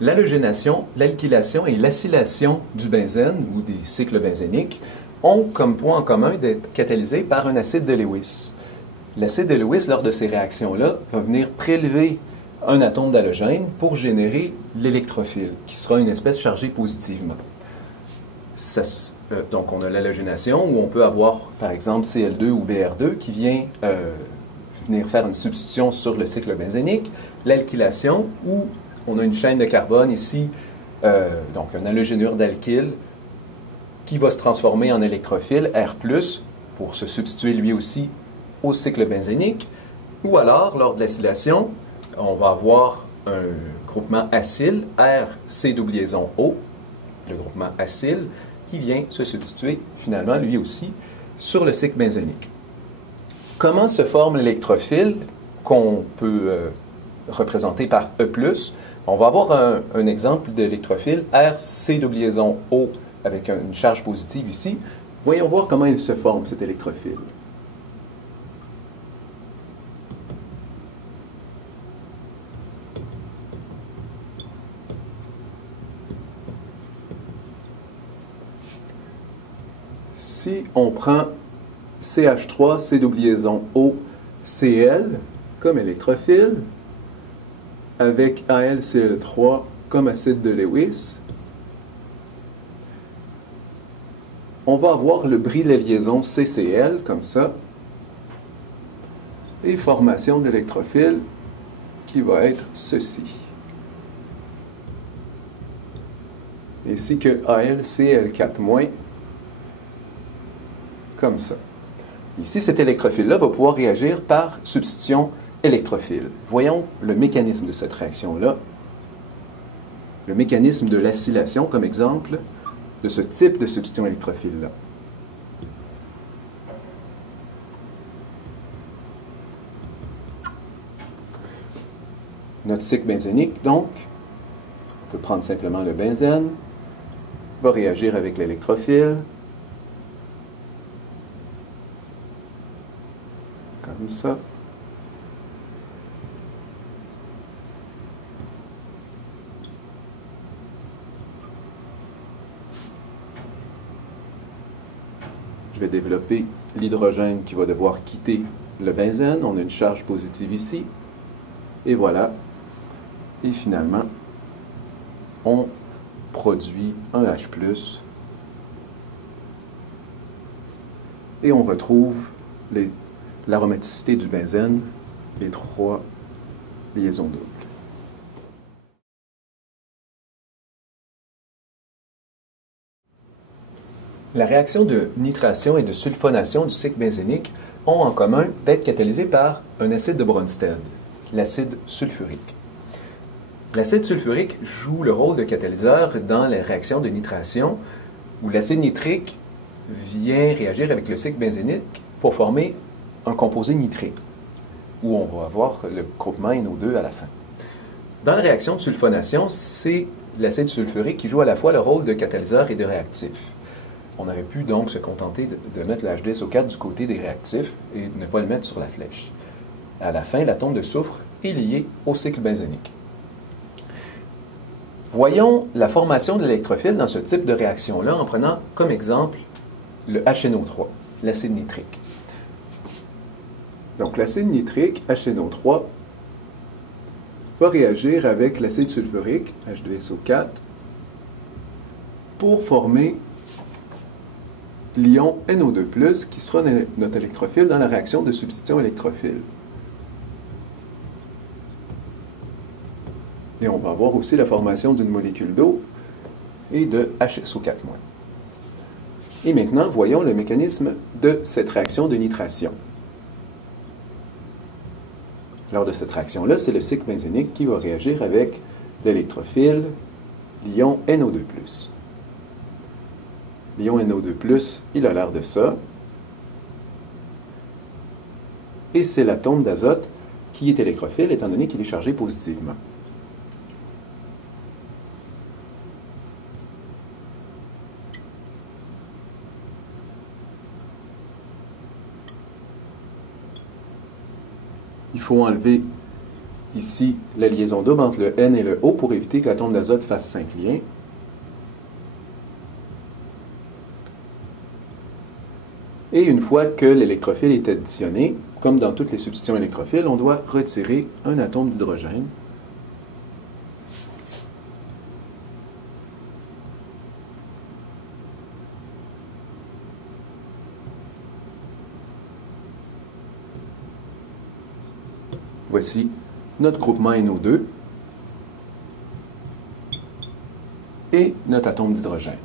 l'halogénation, l'alkylation et l'acylation du benzène ou des cycles benzéniques ont comme point en commun d'être catalysés par un acide de Lewis. L'acide de Lewis, lors de ces réactions-là, va venir prélever un atome d'halogène pour générer l'électrophile, qui sera une espèce chargée positivement. Donc, on a l'halogénation où on peut avoir, par exemple, Cl2 ou Br2 qui vient venir faire une substitution sur le cycle benzénique. L'alkylation où on a une chaîne de carbone ici, donc un halogénure d'alkyle qui va se transformer en électrophile R+, pour se substituer lui aussi au cycle benzénique. Ou alors, lors de l'acylation, on va avoir un groupement acyl, RC-O, le groupement acyl, qui vient se substituer finalement lui aussi sur le cycle benzénique. Comment se forme l'électrophile qu'on peut représenter par E+? On va avoir un exemple d'électrophile RC-O avec une charge positive ici. Voyons voir comment il se forme, cet électrophile. Si on prend CH3, C-O, Cl comme électrophile, avec AlCl3 comme acide de Lewis, on va avoir le bris de la liaison CCl, comme ça, et formation d'électrophile qui va être ceci. Ainsi que AlCl4-, comme ça. Ici, cet électrophile-là va pouvoir réagir par substitution électrophile. Voyons le mécanisme de cette réaction-là. Le mécanisme de l'acylation, comme exemple, de ce type de substitution électrophile-là. Notre cycle benzénique, donc, on peut prendre simplement le benzène, va réagir avec l'électrophile, comme ça. Je vais développer l'hydrogène qui va devoir quitter le benzène. On a une charge positive ici. Et voilà. Et finalement, on produit un H+. Et on retrouve l'aromaticité du benzène, les 3 liaisons doubles. La réaction de nitration et de sulfonation du cycle benzénique ont en commun d'être catalysées par un acide de Bronsted, l'acide sulfurique. L'acide sulfurique joue le rôle de catalyseur dans les réactions de nitration, où l'acide nitrique vient réagir avec le cycle benzénique pour former un composé nitrique, où on va avoir le groupement NO2 à la fin. Dans la réaction de sulfonation, c'est l'acide sulfurique qui joue à la fois le rôle de catalyseur et de réactif. On aurait pu donc se contenter de mettre le H2SO4 du côté des réactifs et ne pas le mettre sur la flèche. À la fin, l'atome de soufre est lié au cycle benzénique. Voyons la formation de l'électrophile dans ce type de réaction-là en prenant comme exemple le HNO3, l'acide nitrique. Donc l'acide nitrique, HNO3, va réagir avec l'acide sulfurique, H2SO4, pour former l'ion NO2+, qui sera notre électrophile dans la réaction de substitution électrophile. Et on va avoir aussi la formation d'une molécule d'eau et de HSO4-. Et maintenant, voyons le mécanisme de cette réaction de nitration. Lors de cette réaction-là, c'est le cycle benzénique qui va réagir avec l'électrophile, l'ion NO2+. L'ion NO2+, il a l'air de ça. Et c'est l'atome d'azote qui est électrophile, étant donné qu'il est chargé positivement. Il faut enlever ici la liaison double entre le N et le O pour éviter que l'atome d'azote fasse 5 liens. Et une fois que l'électrophile est additionné, comme dans toutes les substitutions électrophiles, on doit retirer un atome d'hydrogène. Voici notre groupement NO2 et notre atome d'hydrogène.